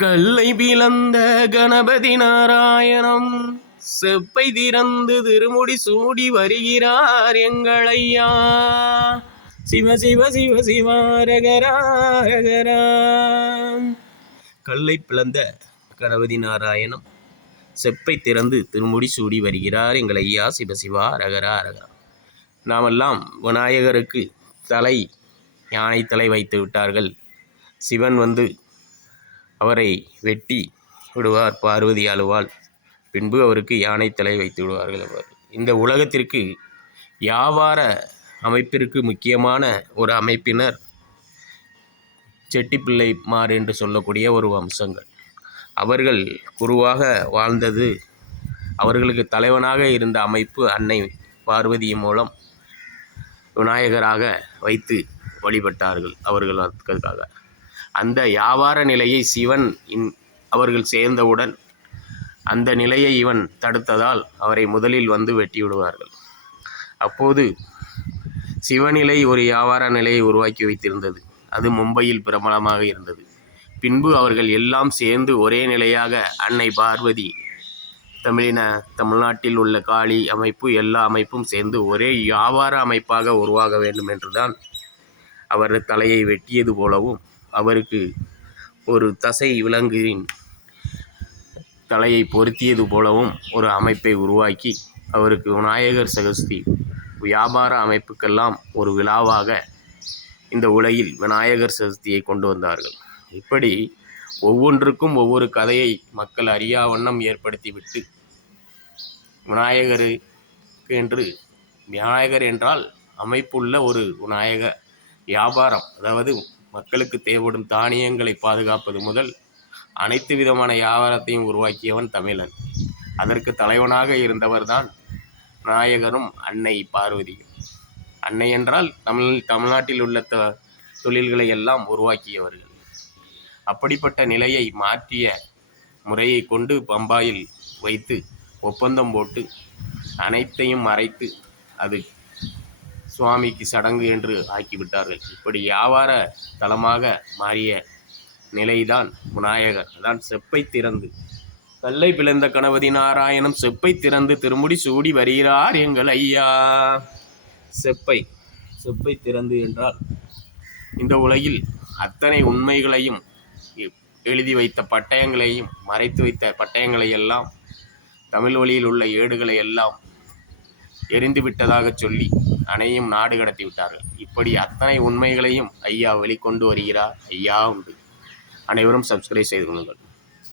கல்லை பிளந்த கணபதி நாராயணம் செப்பை திறந்து திருமுடி சூடி வருகிறார் எங்கள் ஐயா. சிவ சிவ சிவ சிவாரகரா. கல்லை பிளந்த கணபதி நாராயணம் செப்பை திறந்து திருமுடி சூடி வருகிறார் எங்கள் ஐயா. சிவசிவா அரகரா அரகரா. நாமெல்லாம் விநாயகருக்கு தலை யானை தலை வைத்து விட்டார்கள். சிவன் வந்து அவரை வெட்டி விடுவார், பார்வதி அழுவாள். பின்பு அவருக்கு யானை தலை வைத்து விடுவார்கள். இந்த உலகத்திற்கு வியாபார அமைப்பிற்கு முக்கியமான ஒரு அமைப்பினர் செட்டிப்பிள்ளை மார் என்று சொல்லக்கூடிய ஒரு வம்சங்கள். அவர்கள் குருவாக வாழ்ந்தது, அவர்களுக்கு தலைவனாக இருந்த அமைப்பு அன்னை பார்வதி மூலம் விநாயகராக வைத்து வழிபட்டார்கள் அவர்கள். அதற்காக அந்த வியாபார நிலையை சிவன் அவர்கள் சேர்ந்தவுடன் அந்த நிலையை இவன் தடுத்ததால் அவரை முதலில் வந்து வெட்டி விடுவார்கள். அப்போது சிவநிலை ஒரு வியாபார நிலையை உருவாக்கி வைத்திருந்தது. அது மும்பையில் பிரபலமாக இருந்தது. பின்பு அவர்கள் எல்லாம் சேர்ந்து ஒரே நிலையாக அன்னை பார்வதி, தமிழ்நாட்டில் உள்ள காளி அமைப்பு, எல்லா அமைப்பும் சேர்ந்து ஒரே வியாபார அமைப்பாக உருவாக வேண்டும் என்றுதான் அவர் தலையை வெட்டியது போலவும், அவருக்கு ஒரு தசை விலங்கின் தலையை பொருத்தியது போலவும் ஒரு அமைப்பை உருவாக்கி அவருக்கு விநாயகர் சதுர்த்தி வியாபார அமைப்புக்கெல்லாம் ஒரு விழாவாக இந்த உலகில் விநாயகர் சதுர்த்தியை கொண்டு வந்தார்கள். இப்படி ஒவ்வொன்றுக்கும் ஒவ்வொரு கதையை மக்கள் அறியா வண்ணம் ஏற்படுத்திவிட்டு விநாயகர் என்றால் அமைப்புள்ள ஒரு விநாயக வியாபாரம், அதாவது மக்களுக்கு தேவைப்படும் தானியங்களை பாதுகாப்பது முதல் அனைத்து விதமான வியாபாரத்தையும் உருவாக்கியவன் தமிழன். அதற்கு தலைவனாக இருந்தவர்தான் விநாயகரும் அன்னை பார்வதியும். அன்னை என்றால் தமிழ்நாட்டில் உள்ள தொழில்களை எல்லாம் உருவாக்கியவர்கள். அப்படிப்பட்ட நிலையை மாற்றிய முறையை கொண்டு பம்பாயில் வைத்து ஒப்பந்தம் போட்டு அனைத்தையும் மறைத்து அது சுவாமிக்கு சடங்கு என்று ஆக்கிவிட்டார்கள். இப்படி வியாபார தலமாக மாறிய நிலைதான் விநாயகர். அதான் செப்பை திறந்து கல்லை பிளந்த கணபதி நாராயணம் செப்பை திறந்து திருமுடி சூடி வருகிறார் எங்கள் ஐயா. செப்பை திறந்து என்றால் இந்த உலகில் அத்தனை உண்மைகளையும் எழுதி வைத்த பட்டயங்களையும் மறைத்து வைத்த பட்டயங்களை எல்லாம், தமிழ் வழியில் உள்ள ஏடுகளை எல்லாம் எரிந்து விட்டதாக சொல்லி அனையும் நாடு கடத்தி விட்டார்கள். இப்படி அத்தனை உண்மைகளையும் ஐயா வெளிக்கொண்டு வருகிறார். ஐயா உண்டு. அனைவரும் சப்ஸ்கிரைப் செய்து கொள்ளுங்கள்.